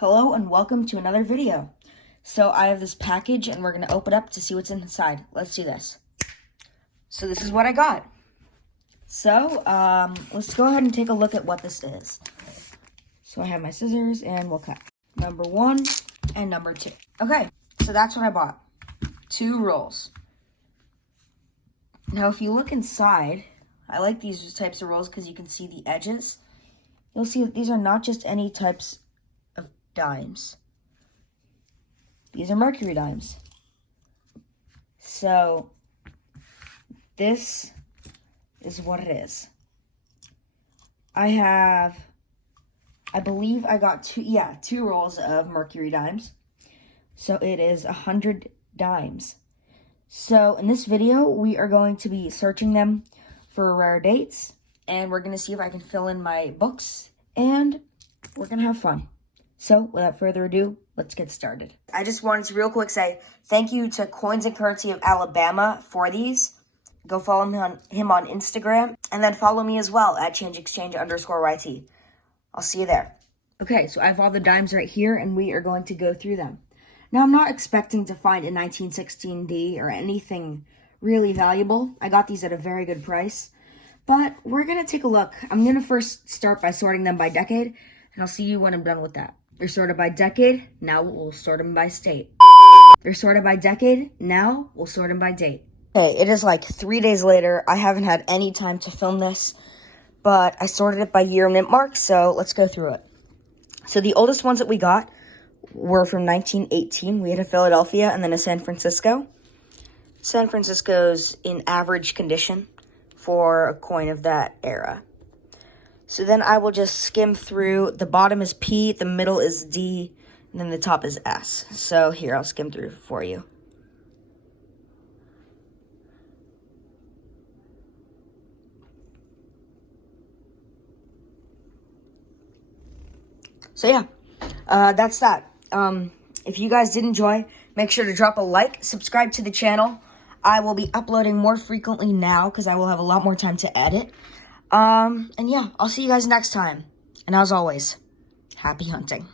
Hello and welcome to another video. So I have this package and we're going to open up to see what's inside. Let's do this. So this is what I got. So let's go ahead and take a look at what this is. So I have my scissors and we'll cut number 1 and number 2. Okay, so that's what I bought. 2 rolls. Now if you look inside, I like these types of rolls because you can see the edges. You'll see that these are not just any types of dimes. These are Mercury dimes. So this is what it is. I believe I got two rolls of Mercury dimes. So it is 100 dimes. So in this video, we are going to be searching them for rare dates, and we're going to see if I can fill in my books, and we're going to have fun. So without further ado, let's get started. I just wanted to real quick say thank you to Coins and Currency of Alabama for these. Go follow him on Instagram, and then follow me as well at changeXchange_YT. I'll see you there. Okay, so I have all the dimes right here, and we are going to go through them. Now, I'm not expecting to find a 1916D or anything really valuable. I got these at a very good price, but we're going to take a look. I'm going to first start by sorting them by decade, and I'll see you when I'm done with that. They're sorted by decade, now we'll sort them by state. They're sorted by decade, now we'll sort them by date. Okay, it is like 3 days later. I haven't had any time to film this, but I sorted it by year mint mark, so let's go through it. So the oldest ones that we got were from 1918. We had a Philadelphia and then a San Francisco. San Francisco's in average condition for a coin of that era. So then I will just skim through. The bottom is P, the middle is D, and then the top is S. So here, I'll skim through for you. So yeah, that's that. If you guys did enjoy, make sure to drop a like, subscribe to the channel. I will be uploading more frequently now because I will have a lot more time to edit. And yeah, I'll see you guys next time. And as always, happy hunting.